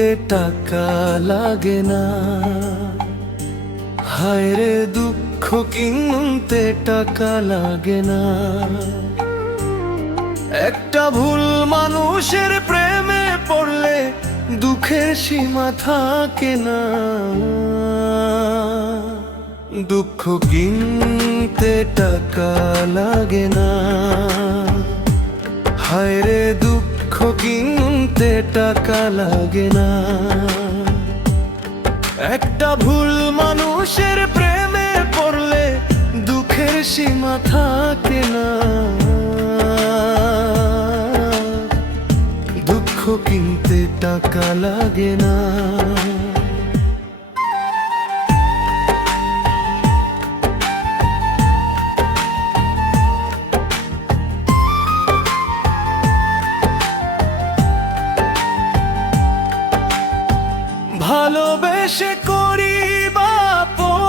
কিনতে টাকা লাগে না। হায় রে দুঃখ কিনতে টাকা লাগে না। একটা ভুল মানুষের প্রেমে পড়লে দুঃখের সীমা থাকে না। দুঃখ কিনতে টাকা লাগে না। হায় রে দুঃখ কিনতে টাকা লাগে না। একটা ভুল মানুষের প্রেমে পড়লে দুঃখের সীমা থাকে না। দুঃখ কিনতে টাকা লাগে না। ভালোবেসে করি আপন,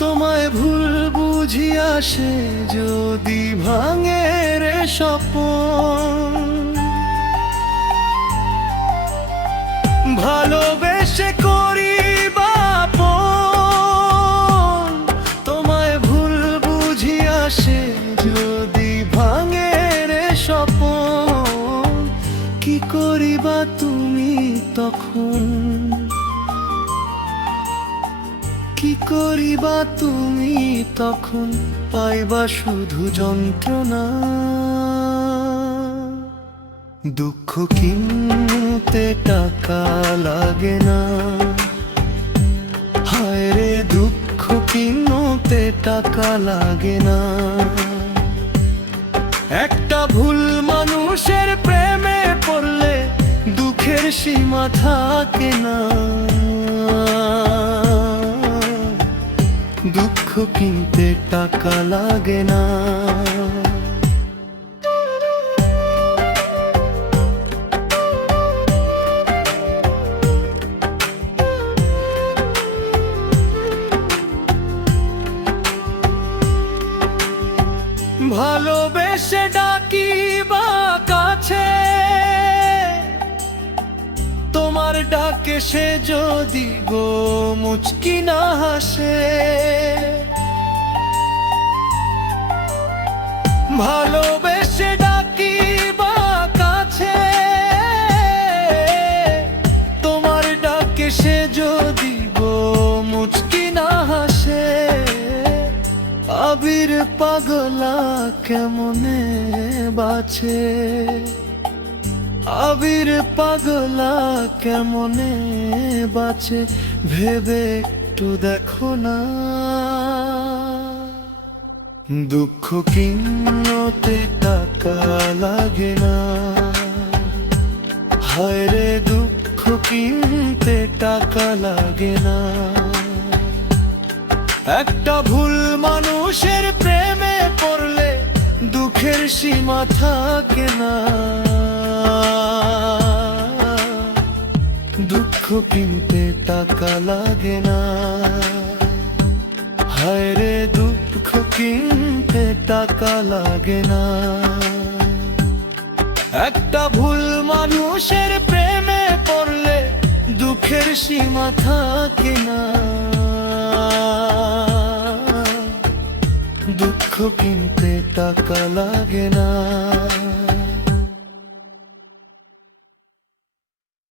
তোমায় ভুল বুঝি আসে যদি ভাঙে রে স্বপন। ভালোবেসে করি আপন, তোমায় ভুল বুঝি আসে যদি ভাঙে রে স্বপন। কি করিবা তুমি তখন, কি করিবা তুমি তখন, পাইবা শুধু যন্ত্রণা। দুঃখ কিনতে টাকা লাগে না। হায় রে দুঃখ কিনতে টাকা লাগে না। একটা ভুল মানুষের প্রেমে পড়লে দুঃখের সীমা থাকে না। দুঃখ কিনতে টাকা লাগে না। ভালোবেসে ডাকি বা কাছে, তোমার ডাকে সে যদি গো মুচকি না হাসে। ভালোবেসে ডাকি বা কাছে, তোমার ডাকে সে যদি গো মুচকি না হাসে। আবির পাগলা কেমনে বাঁচে, আবির পাগলা কেমনে বাঁচে ভেবে একটু দেখো না। দুঃখ কিনতে টাকা লাগে না। হায় রে দুঃখ কিনতে টাকা লাগে না। একটা ভুল মানুষের প্রেমে পড়লে দুঃখের সীমা থাকে না। দুঃখ কিনতে টাকা লাগে না। হায় রে দুঃখ কিনতে টাকা লাগে না। একটা ভুল মানুষের প্রেমে পড়লে দুঃখের সীমা থাকে না। দুঃখ কিনতে টাকা লাগে না।